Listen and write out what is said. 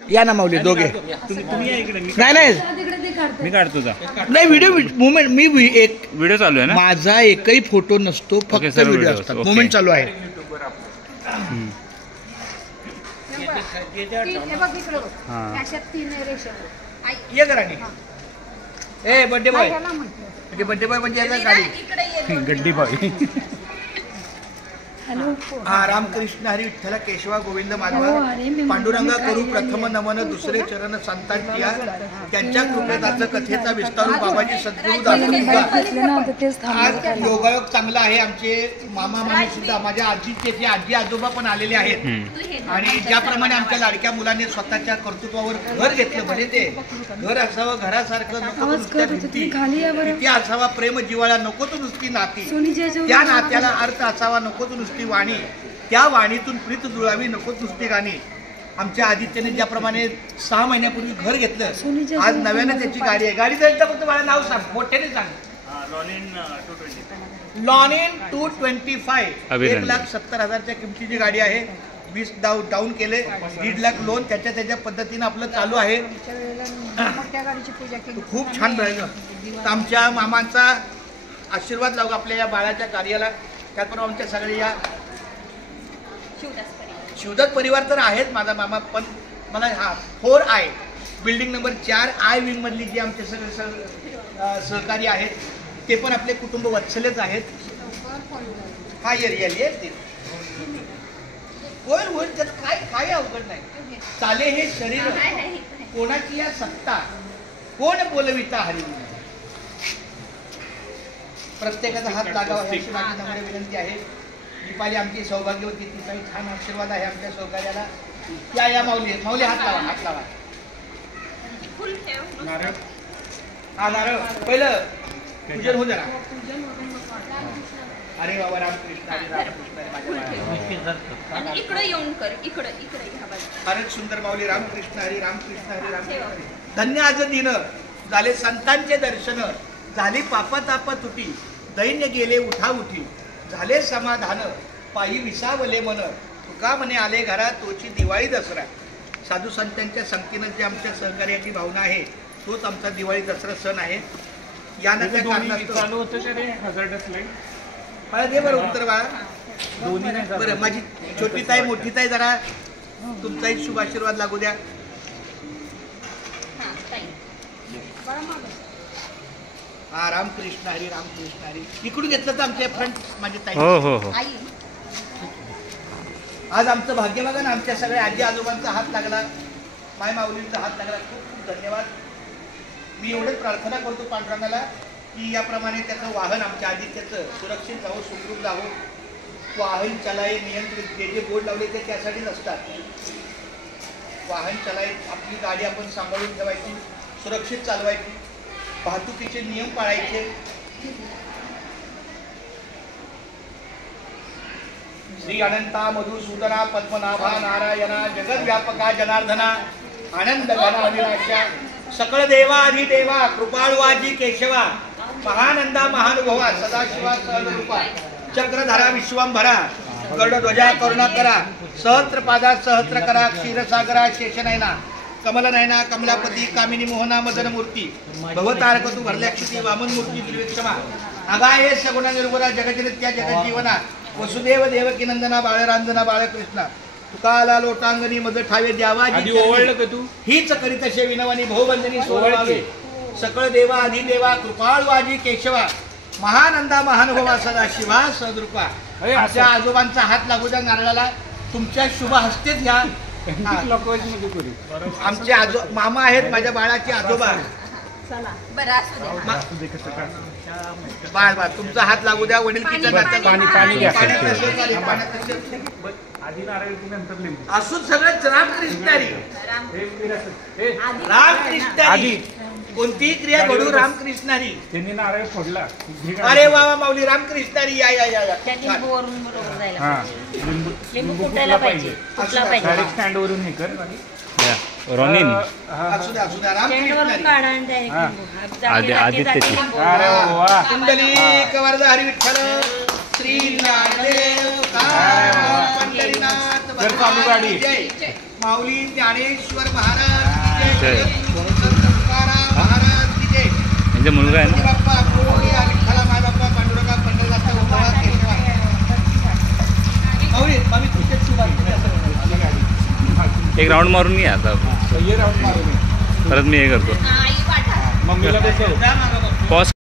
या ना माऊली दोघे. नाही नाही मी काढतो नाही व्हिडिओ मुवमेंट. मी एक व्हिडिओ चालू आहे ना. माझा एकही फोटो नसतो, फक्त व्हिडिओ असतात. मुवमेंट चालू आहे. ये करा ए बर्थडे बॉय. म्हणजे बर्थडे बॉय म्हणजे याचा गाडी गड्डी बॉय. हा रामकृष्ण हरी विठ्ठला केशवा गोविंद माधवा पांडुरंगा करू प्रथम नमन दुसरे चरण संतांच्या त्यांच्या कृपेताचं कथेचा विस्तारू बाबाजी सद्गुरू दासोबा. आज योगायोग चांगला आहे. आमचे मामा मामी सुद्धा माझ्या आजीचे आजी आजोबा पण आलेले आहेत. आणि ज्याप्रमाणे आमच्या लाडक्या मुलांनी स्वतःच्या कर्तृत्वावर घर घेतलं, म्हणजे ते घर असावं घरासारखं नको नुसत्या भिंती, किती असावा प्रेम जिव्हाळा नको तो नुसती नाती, त्या नात्याला अर्थ असावा नको तो नुसती वाणी, त्या वाणीतून प्रीत जुळावी नको नुसती गाणी. आमच्या आदित्यने ज्याप्रमाणे 6 महिन्यापूर्वी घर घेतलं, आज नव्यानं त्याची गाडी आहे. गाडी जाईल तर फक्त मला नाव सांग, मोठ्याने सांग. लॉनिन 225 1,70,000च्या किमतीची गाडी आहे. 20 डाऊन केले, 1.5 लाख लोन. त्याच्या पद्धतीनं आपलं चालू आहे. खूप छान राहिलं. आमच्या मामांचा आशीर्वाद लावू आपल्या या बाळाच्या कार्याला. त्याचबरोबर आमच्या सगळे या शिवदत्त परिवार तर आहेत माझा मामा, पण मला 4I building number 4I wing मधली जी आमचे सगळे सहकारी आहेत ते पण आपले कुटुंब वत्सलेच आहेत. हा ये ते होईल होईल, त्यात काय अवघड नाही. चाले हे शरीर कोणाची या सत्ता, कोण बोलविता हरी. प्रत्येकाचा हात लागावा अशी माझी नम्र विनंती आहे. दीपाली आमची सौभाग्यवती, तिचाही छान आशीर्वाद आहे आमच्या सहकार्याला. या माऊली हात लावा, हात लावा. हा नारळ पहिलं पूजन होऊ द्या. अरे बाबा रामकृष्ण फारच सुंदर माऊली. रामकृष्ण हरी रामकृष्ण हरी रामकृष्ण. धन्य आज दिन झाले संतांचे दर्शन, झाली पापातापा तुटी, दैन्य गेले उठा उठी, झाले समाधान पायी विसावले मन, तुका म्हणे आले घरा तोची दिवाळी दसरा. साधू संतांच्या संगतीनं जे आमच्या सहकार्याची भावना आहे तोच आमचा दिवाळी दसरा सण आहे. यानं त्या कारणास्तव दे बरं उत्तर बाळा. बरं माझी छोटी ताई मोठी ताई जरा तुमचाही शुभ आशीर्वाद लागू द्या. हा रामकृष्ण हरी रामकृष्ण हरी. इकडून घेतलं तर आमच्या फ्रंट माझे ताई. हो. आज आमचं भाग्य बघा ना, आमच्या सगळ्या आजी आजोबांचा हात लागला, माय माऊलींचा हात लागला. खूप खूप धन्यवाद. मी एवढंच प्रार्थना करतो पांडुरंगाला की याप्रमाणे त्याचं वाहन आमच्या आदित्यचं सुरक्षित जावं, सुखरूप जावं. वाहन चलाए नियंत्रित, जे बोर्ड लावले ते त्यासाठीच असतात. वाहन चलाए, आपली गाडी आपण सांभाळून ठेवायची, सुरक्षित चालवायची, वाहतुकीचे नियम पाळायचे. श्री अनंता मधुसूदना पद्मनाभा नारायणा जगद्व्यापका जनार्दना आनंद घना अनिराशा सकळ देवा अधिदेवा कृपाळवाजी केशवा महानंदा महानुभवा सदाशिवा सहरूपा चक्रधरा विश्वंभरा गरुडध्वजा करुणाकरा सहस्त्रपादा सहस्त्रकरा क्षीरसागरा शेषनयना कमलनयना कमलापती कामिनी मोहना मदन मूर्ती भवतारक तू भरल्याक्षिती वामन मूर्ती त्रिविक्षमा आगाये सगुणा निर्गुणा जगजनित्या जगज्जीवना वसुदेव देवकी नंदना बाळरांजना बाळकृष्णा तुकाला लोटांगणी मध ठावे द्यावा हीच करीत असे विनवनी भोवबंधनी सोडवावे सकळ देवा अधिदेवा कृपाळवाजी केशवा महानंदा महानुभवा सदाशिवा सदरूपा. आमच्या आजोबांचा हात लागू द्या नारळाला. तुमच्या शुभ हस्तेच घ्या. आमचे मामा आहेत माझ्या बाळाचे आजोबा. बाळ तुमचा हात लागू द्या. वडील असून सगळं रामकृष्णारी रामकृष्णारी कोणतीही क्रिया घडू रामकृष्णारी. त्यांनी नारळ फोडला. अरे वा माऊली रामकृष्णारी. या स्टँड वरून हे कर रॉनिन आदित्यची. कुंडली वरदा हरी विठ्ठल श्री ज्ञानदेव पंढरीनाथ चालू गाडी. माऊली ज्ञानेश्वर महाराज की जय. जय. जगद्गुरु संत तुकाराम महाराज की जय. यांचा मुलगा आहे ना. बाप्पा कोणी विठ्ठला माय बाप्पा पांडुरंगा पंढरनाथ उभा केशवा. माऊली मामी तुझ्याच एक राऊंड मारून घ्या आता. परत मी हे करतो. मम्मीला पॉज